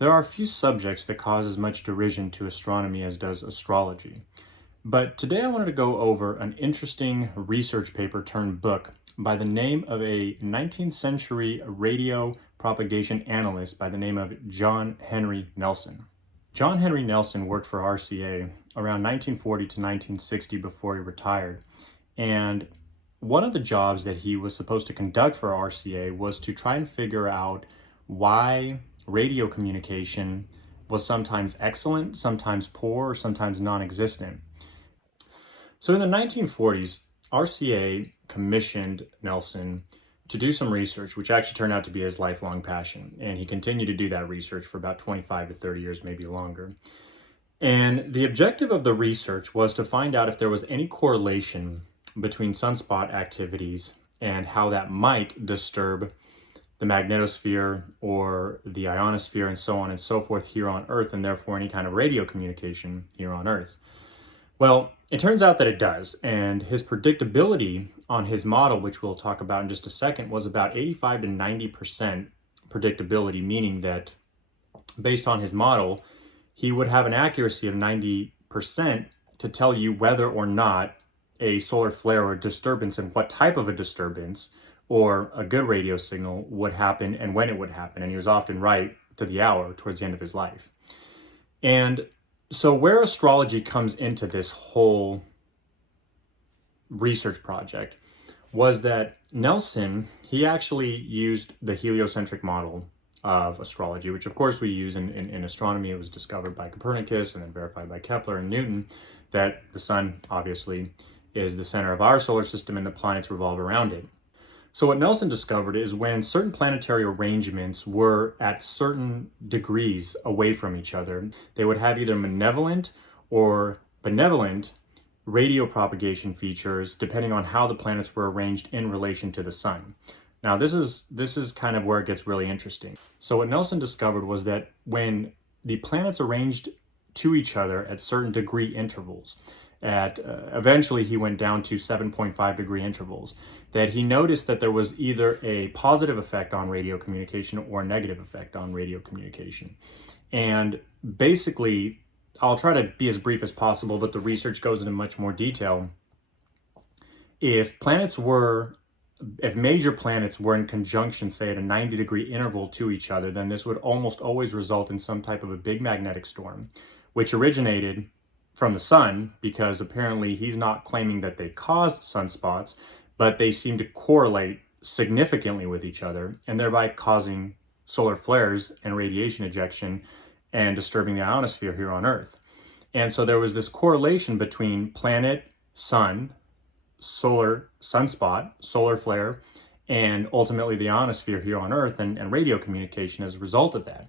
There are few subjects that cause as much derision to astronomy as does astrology. But today I wanted to go over an interesting research paper turned book by the name of a 19th century radio propagation analyst by the name of John Henry Nelson. John Henry Nelson worked for RCA around 1940 to 1960 before he retired. And one of the jobs that he was supposed to conduct for RCA was to try and figure out why radio communication was sometimes excellent, sometimes poor, or sometimes non-existent. So in the 1940s, RCA commissioned Nelson to do some research, which actually turned out to be his lifelong passion. And he continued to do that research for about 25 to 30 years, maybe longer. And the objective of the research was to find out if there was any correlation between sunspot activities and how that might disturb the magnetosphere or the ionosphere and so on and so forth here on Earth, and therefore any kind of radio communication here on Earth. Well, it turns out that it does, and his predictability on his model, which we'll talk about in just a second, was about 85 to 90% predictability, meaning that based on his model, he would have an accuracy of 90% to tell you whether or not a solar flare or a disturbance and what type of a disturbance or a good radio signal would happen and when it would happen. And he was often right to the hour towards the end of his life. And so where astrology comes into this whole research project was that Nelson, he actually used the heliocentric model of astrology, which of course we use in astronomy. It was discovered by Copernicus and then verified by Kepler and Newton that the sun obviously is the center of our solar system and the planets revolve around it. So what Nelson discovered is when certain planetary arrangements were at certain degrees away from each other, they would have either malevolent or benevolent radio propagation features depending on how the planets were arranged in relation to the sun. Now this is kind of where it gets really interesting. So what Nelson discovered was that when the planets arranged to each other at certain degree intervals, eventually he went down to 7.5 degree intervals, that he noticed that there was either a positive effect on radio communication or a negative effect on radio communication. And basically, I'll try to be as brief as possible, but the research goes into much more detail. If major planets were in conjunction, say at a 90 degree interval to each other, then this would almost always result in some type of a big magnetic storm, which originated from the sun, because apparently he's not claiming that they caused sunspots, but they seem to correlate significantly with each other and thereby causing solar flares and radiation ejection and disturbing the ionosphere here on Earth. And so there was this correlation between planet, sun, solar sunspot, solar flare, and ultimately the ionosphere here on Earth and radio communication as a result of that.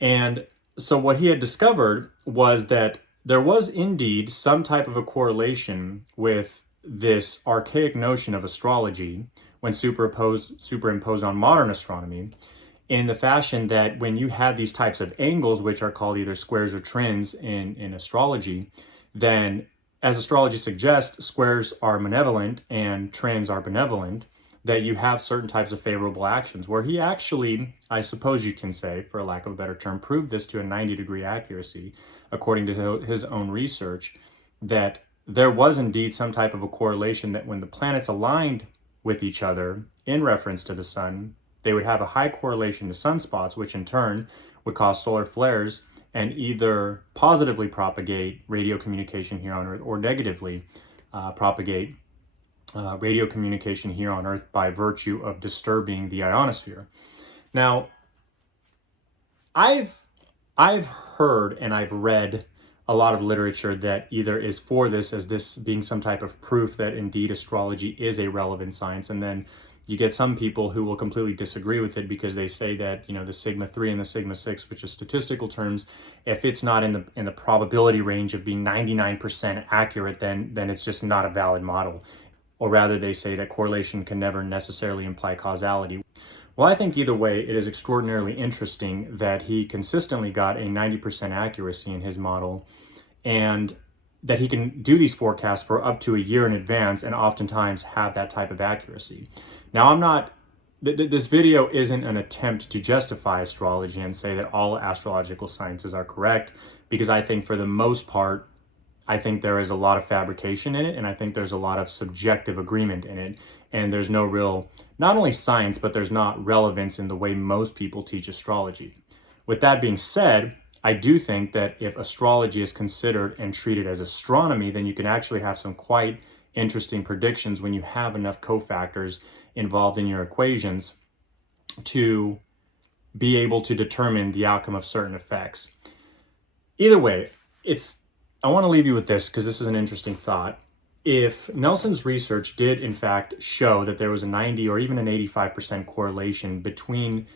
And so what he had discovered was that there was indeed some type of a correlation with this archaic notion of astrology when superimposed on modern astronomy, in the fashion that when you had these types of angles, which are called either squares or trins in astrology, then as astrology suggests, squares are malevolent and trins are benevolent, that you have certain types of favorable actions, where he actually, I suppose you can say, for lack of a better term, proved this to a 90 degree accuracy, according to his own research, that there was indeed some type of a correlation that when the planets aligned with each other in reference to the sun, they would have a high correlation to sunspots, which in turn would cause solar flares and either positively propagate radio communication here on Earth or negatively propagate radio communication here on Earth by virtue of disturbing the ionosphere. Now, I've heard and I've read a lot of literature that either is for this as this being some type of proof that indeed astrology is a relevant science, and then you get some people who will completely disagree with it because they say that, the sigma 3 and the sigma 6, which is statistical terms, if it's not in the probability range of being 99% accurate, then it's just not a valid model. Or rather, they say that correlation can never necessarily imply causality. Well, I think either way, it is extraordinarily interesting that he consistently got a 90% accuracy in his model, and that he can do these forecasts for up to a year in advance and oftentimes have that type of accuracy. Now, I'm not this video isn't an attempt to justify astrology and say that all astrological sciences are correct, because I think for the most part, I think there is a lot of fabrication in it, and I think there's a lot of subjective agreement in it, and there's no real, not only science, but there's not relevance in the way most people teach astrology. With that being said, I do think that if astrology is considered and treated as astronomy, then you can actually have some quite interesting predictions when you have enough cofactors involved in your equations to be able to determine the outcome of certain effects. Either way, I want to leave you with this because this is an interesting thought. If Nelson's research did in fact show that there was a 90 or even an 85% correlation between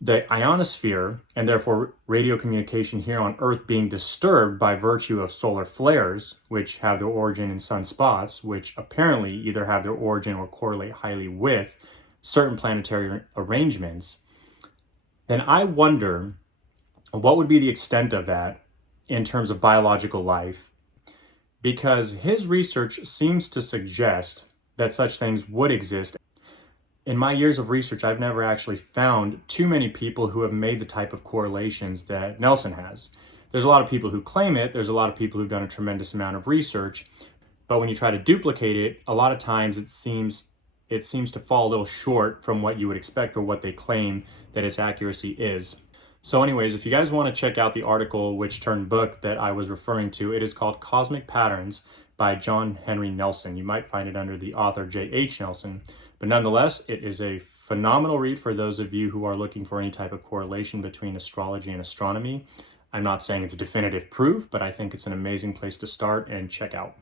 the ionosphere and therefore radio communication here on Earth being disturbed by virtue of solar flares, which have their origin in sunspots, which apparently either have their origin or correlate highly with certain planetary arrangements, then I wonder what would be the extent of that in terms of biological life, because his research seems to suggest that such things would exist. In my years of research, I've never actually found too many people who have made the type of correlations that Nelson has. There's a lot of people who claim it, there's a lot of people who've done a tremendous amount of research, but when you try to duplicate it, a lot of times it seems to fall a little short from what you would expect or what they claim that its accuracy is. So anyways, if you guys want to check out the article which turned book that I was referring to, it is called Cosmic Patterns by John Henry Nelson. You might find it under the author J.H. Nelson. But nonetheless, it is a phenomenal read for those of you who are looking for any type of correlation between astrology and astronomy. I'm not saying it's definitive proof, but I think it's an amazing place to start and check out.